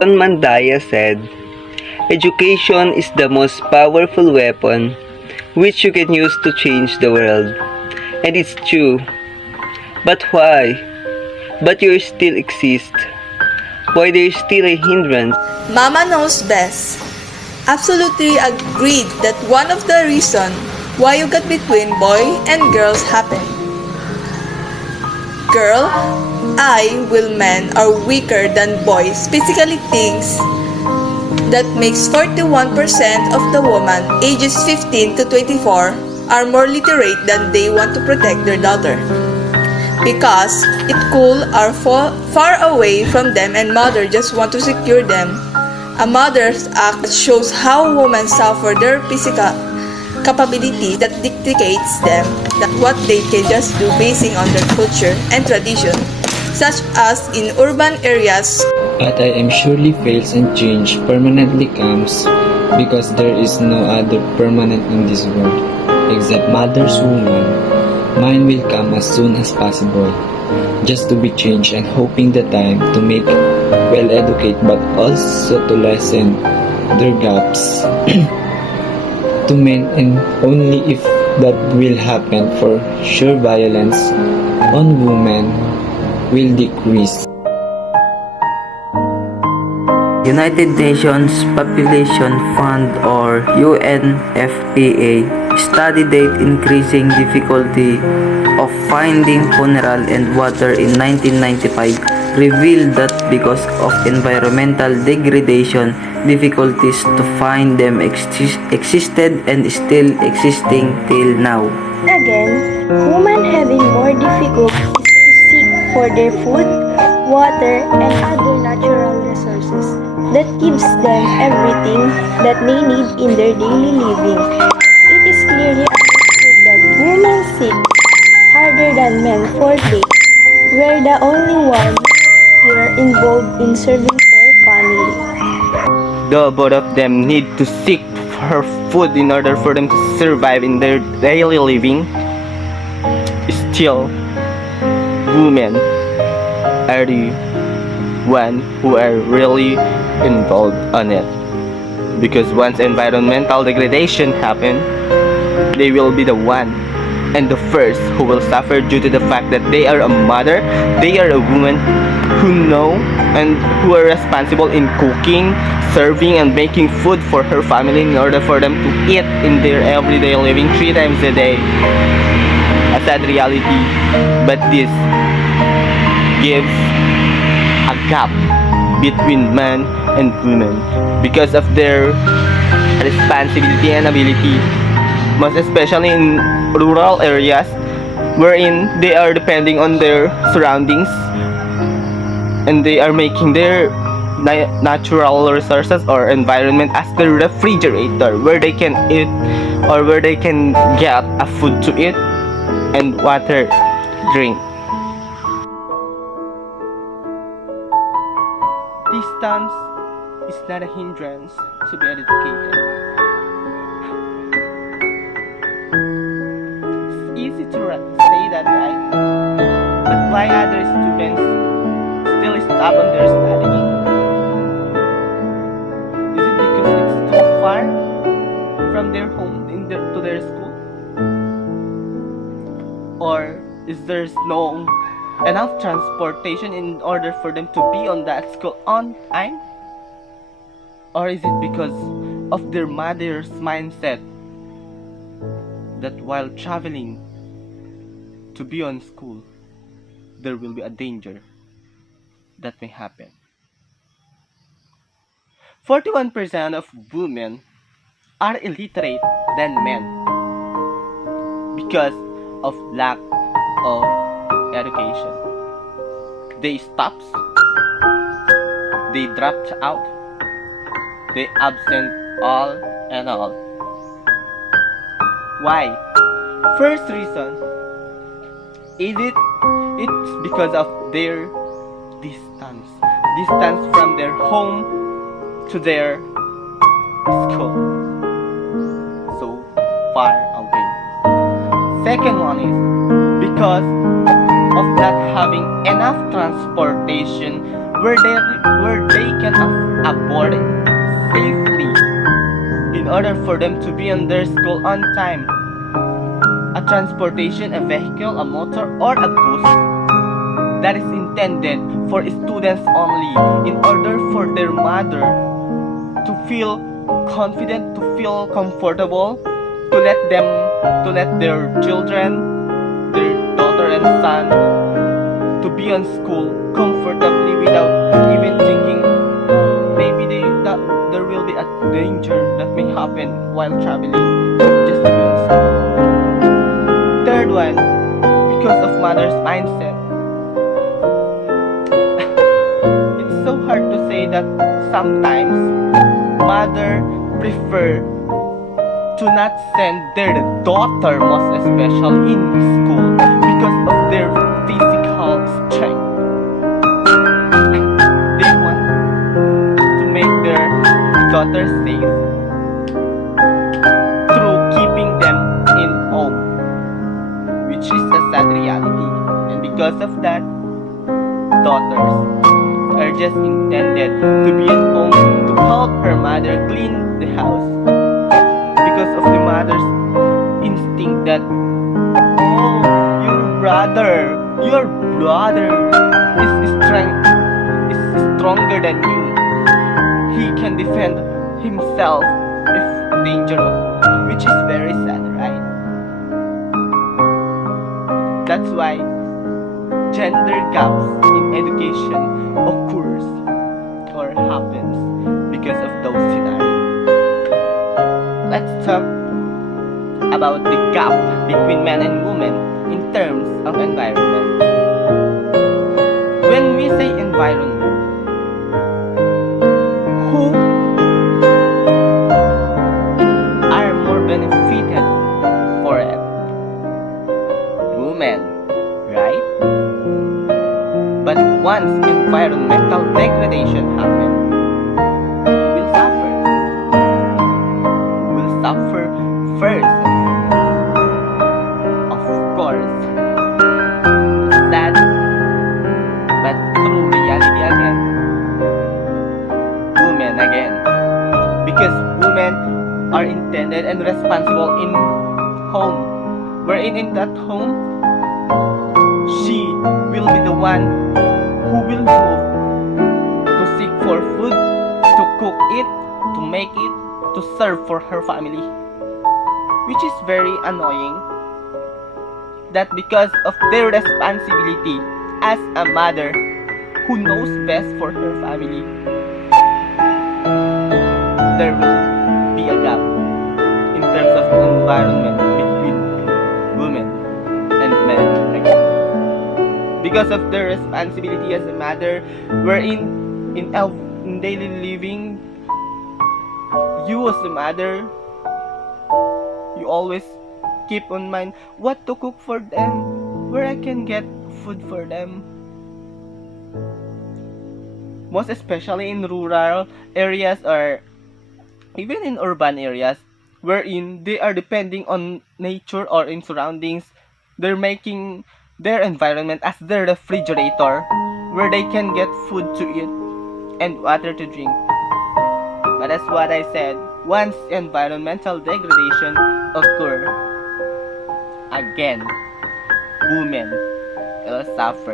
Nelson Mandela said, "Education is the most powerful weapon which you can use to change the world." And it's true. But why? But you still exist. Why there is still a hindrance? Mama knows best. Absolutely agreed that one of the reasons why you got between boy and girls happened. Girl, men are weaker than boys physically things that makes 41% of the women ages 15 to 24 are more literate than they want to protect their daughter. Because it cool are far away from them and mother just want to secure them. A mother's act shows how women suffer their physical capability that dictates them that what they can just do basing on their culture and tradition, such as in urban areas. But I am surely fails and change permanently comes because there is no other permanent in this world except mother's woman. Mine will come as soon as possible, just to be changed and hoping the time to make well educate but also to lessen their gaps to men, and only if that will happen for sure violence on women will decrease. United Nations Population Fund or UNFPA study date increasing difficulty of finding funeral and water in 1995 revealed that because of environmental degradation, difficulties to find them existed and still existing till now. Again, women having more difficulties to seek for their food, water, and other natural resources that gives them everything that they need in their daily living. It is clearly understood that women seek harder than men for they were the only ones who were involved in serving for family. Though both of them need to seek for food in order for them to survive in their daily living, still, women are the one who are really involved on it. Because once environmental degradation happen, they will be the one and the first who will suffer due to the fact that they are a mother, they are a woman who know and who are responsible in cooking, serving, and making food for her family in order for them to eat in their everyday living 3 times a day. A sad reality, but this gives a gap between man and women because of their responsibility and ability, most especially in rural areas wherein they are depending on their surroundings and they are making their natural resources or environment as the refrigerator where they can eat or where they can get a food to eat and water to drink. Distance is not a hindrance to be educated. It's easy to say that, right? But why other students still stop on their studying? Is it because it's too far from their home to their school? Or is there no enough transportation in order for them to be on that school on time? Or is it because of their mother's mindset that while traveling to be on school, there will be a danger that may happen? 41% of women are illiterate than men because of lack of education. They stopped, they dropped out, they absent all and all. Why? First reason is it's because of their distance from their home to their school, so far away. Second one is because of not having enough transportation where they can afford it safely in order for them to be on their school on time. A transportation, a vehicle, a motor, or a bus that is intended for students only in order for their mother to feel confident, to feel comfortable, to let their children, their daughter and son, to be on school comfortably without even thinking that there will be a danger that may happen while traveling just to be on school. Third one, because of mother's mindset. It's so hard to say that sometimes mother prefer to not send their daughter, most especially in school, because of their physical strength. They want to make their daughter safe through keeping them in home, which is a sad reality. And because of that, daughters are just intended to be at home to help her mother clean the house, because of the mother's instinct that, oh, your brother is stronger than you. He can defend himself if danger, which is very sad, right? That's why gender gaps in education occurs or happens because of those scenarios. Let's talk about the gap between men and women in terms of environment. When we say environment, who are more benefited for it? Women, right? But once environmental degradation happens, we'll suffer. We'll suffer first. Of course, sad but true reality again. Women again. Because women are intended and responsible in home. Wherein in that home, she will be the one who will move to seek for food, to cook it, to make it, to serve for her family. Which is very annoying that because of their responsibility as a mother who knows best for her family, there will be a gap in terms of environment between women and men. Because of their responsibility as a mother, wherein in daily living, you as a mother, you always keep on mind what to cook for them, where I can get food for them. Most especially in rural areas or even in urban areas, wherein they are depending on nature or in surroundings. They're making their environment as their refrigerator, where they can get food to eat and water to drink. But that's what I said. Once environmental degradation occur, again, women will suffer.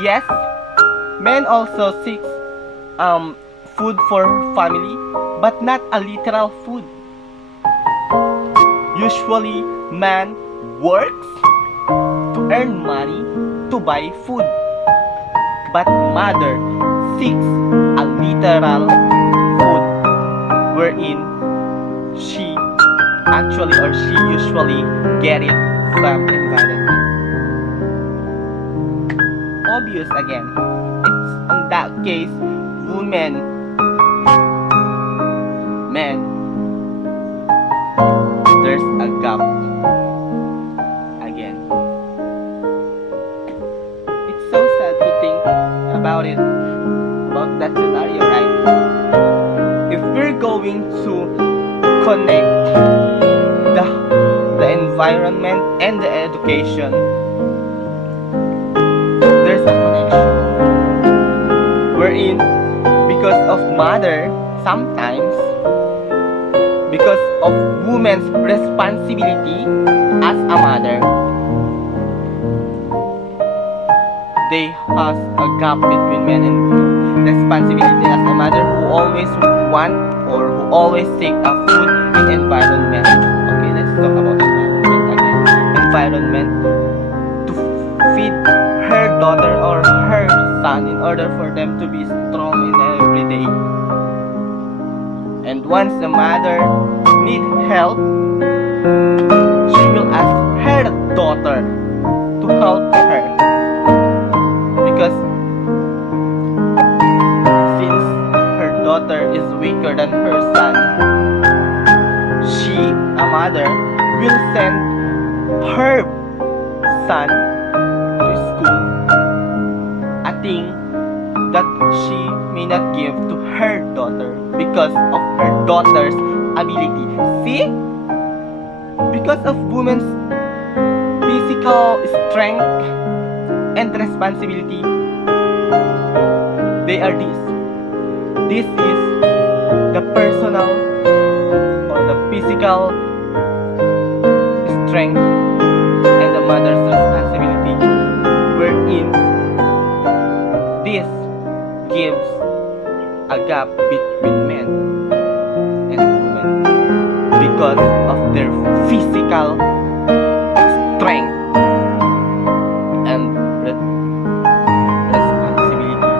Yes, men also seek food for family, but not a literal food. Usually, man works to earn money to buy food, but mother seeks a literal food, wherein she usually get it from environment. Obvious again, it's in that case, women, men, there's a gap again. It's so sad to think about it, about that scenario, right? If we're going to connect the environment and the education, there's a connection. mother sometimes, because of woman's responsibility as a mother, they has a gap between men and women. Responsibility as a mother who always want or who always seek a food in environment. Okay, let's talk about environment again. Environment to feed her daughter or her son in order for them to be strong in every day. And once the mother need help, she will ask her daughter to help her, because since her daughter is weaker than her son, she, a mother, will send her son to school, a thing that she may not give to her daughter because of her daughter's ability. See? Because of women's physical strength and responsibility, they are this. This is the personal or the physical strength and the mother's responsibility, wherein this gives a gap between men and women because of their physical strength and responsibility.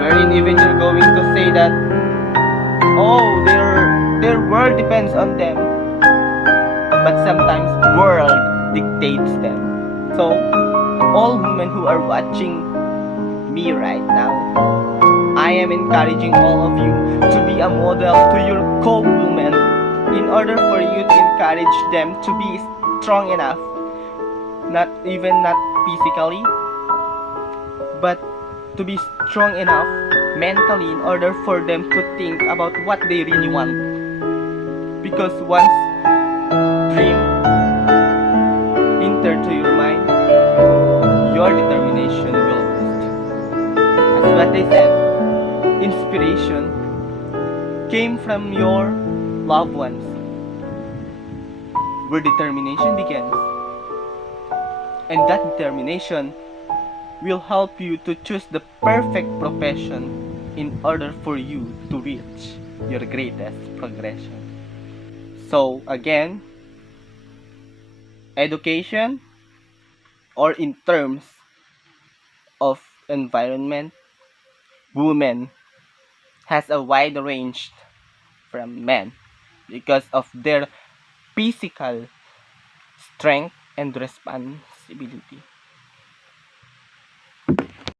Wherein even you're going to say that, oh, their world depends on them, but sometimes world dictates them. So all women who are watching me right now, I am encouraging all of you to be a model to your co-women in order for you to encourage them to be strong enough, not physically, but to be strong enough mentally in order for them to think about what they really want. Because once dream enter to your mind, your determination will boost. As what they said, inspiration came from your loved ones, where determination begins. And that determination will help you to choose the perfect profession in order for you to reach your greatest progression. So again, education, or in terms of environment, women has a wide range from men because of their physical strength and responsibility.